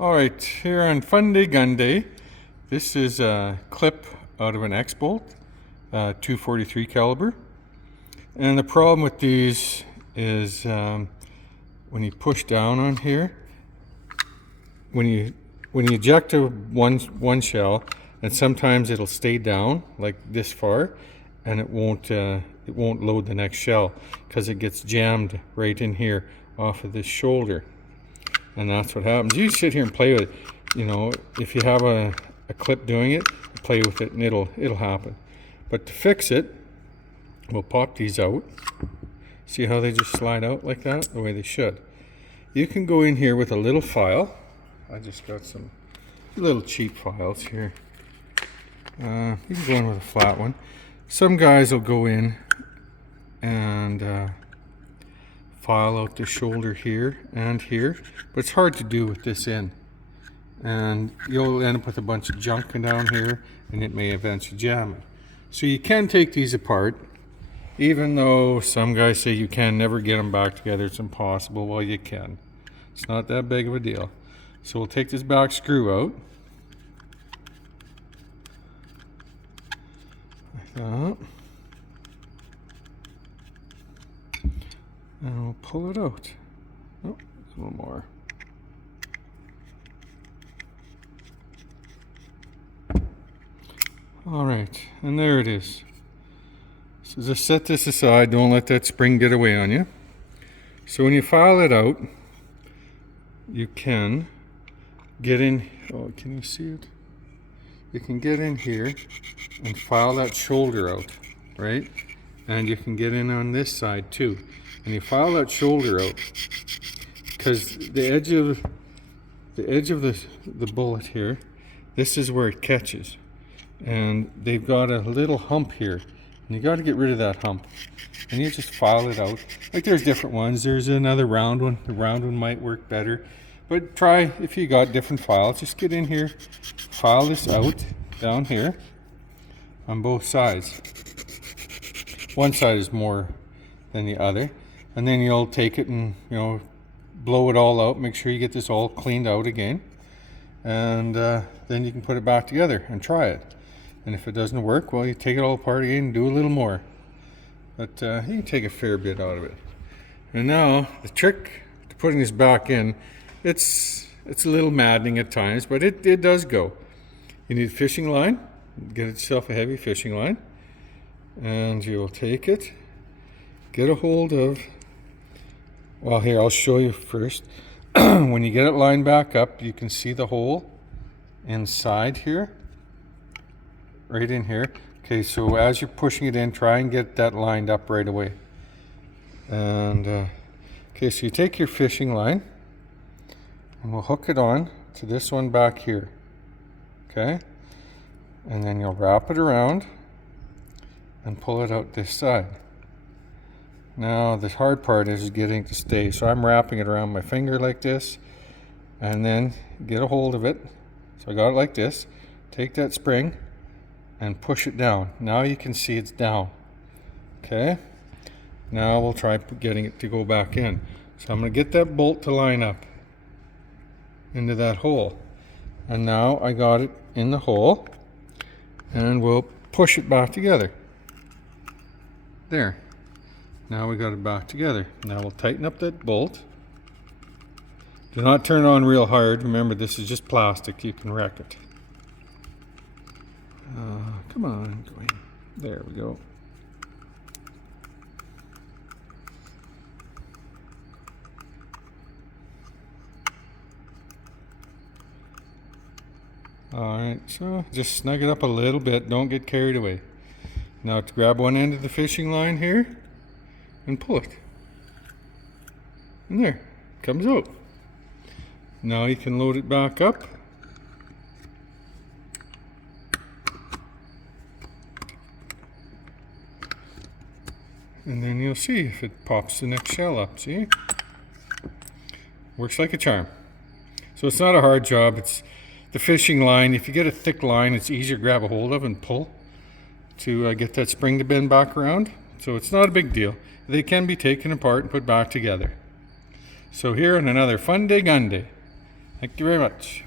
All right, here on Fun Day Gun Day, this is a clip out of an X-Bolt, 243 caliber. And the problem with these is when you push down on here, when you eject one shell, and sometimes it'll stay down like this far, and it won't load the next shell because it gets jammed right in here off of this shoulder. And that's what happens. You sit here and play with it. You know, if you have a clip doing it, play with it and it'll happen. But to fix it, we'll pop these out. See how they just slide out like that? The way they should. You can go in here with a little file. I just got some little cheap files here. You can go in with a flat one. Some guys will go in and file out the shoulder here and here, but it's hard to do with this in, and you'll end up with a bunch of junk down here and it may eventually jam it. So you can take these apart, even though some guys say you can never get them back together, it's impossible. Well, you can. It's not that big of a deal. So we'll take this back screw out like that. And we'll pull it out. Oh, a little more. All right, and there it is. So just set this aside. Don't let that spring get away on you. So when you file it out, you can get in. Oh, can you see it? You can get in here and file that shoulder out, right? And you can get in on this side too. And you file that shoulder out because the edge of the bullet here, this is where it catches, and they've got a little hump here, and you got to get rid of that hump, and you just file it out. Like there's different ones. There's another round one. The round one might work better, but try if you got different files. Just get in here, file this out down here on both sides. One side is more than the other. And then you'll take it and, blow it all out. Make sure you get this all cleaned out again. And then you can put it back together and try it. And if it doesn't work, well, you take it all apart again and do a little more. But you can take a fair bit out of it. And now, the trick to putting this back in, it's a little maddening at times, but it does go. You need a fishing line. Get yourself a heavy fishing line. And you'll take it. Get a hold of, well, here, I'll show you first. When you get it lined back up, you can see the hole inside here, right in here. Okay, so as you're pushing it in, try and get that lined up right away. And, okay, so you take your fishing line, and we'll hook it on to this one back here, okay? And then you'll wrap it around and pull it out this side. Now the hard part is getting it to stay, so I'm wrapping it around my finger like this, and then get a hold of it. So I got it like this. Take that spring and push it down. Now you can see it's down. Okay, now we'll try getting it to go back in. So I'm going to get that bolt to line up into that hole, and now I got it in the hole, and we'll push it back together. There. Now we got it back together. Now we'll tighten up that bolt. Do not turn it on real hard. Remember, this is just plastic. You can wreck it. Come on, go in. There we go. Alright, so just snug it up a little bit. Don't get carried away. Now to grab one end of the fishing line here and pull it. And there, it comes out. Now you can load it back up. And then you'll see if it pops the next shell up, see? Works like a charm. So it's not a hard job. It's the fishing line. If you get a thick line, it's easier to grab a hold of and pull to get that spring to bend back around. So it's not a big deal. They can be taken apart and put back together. So here on another Fun Day Gun Day, Thank you very much.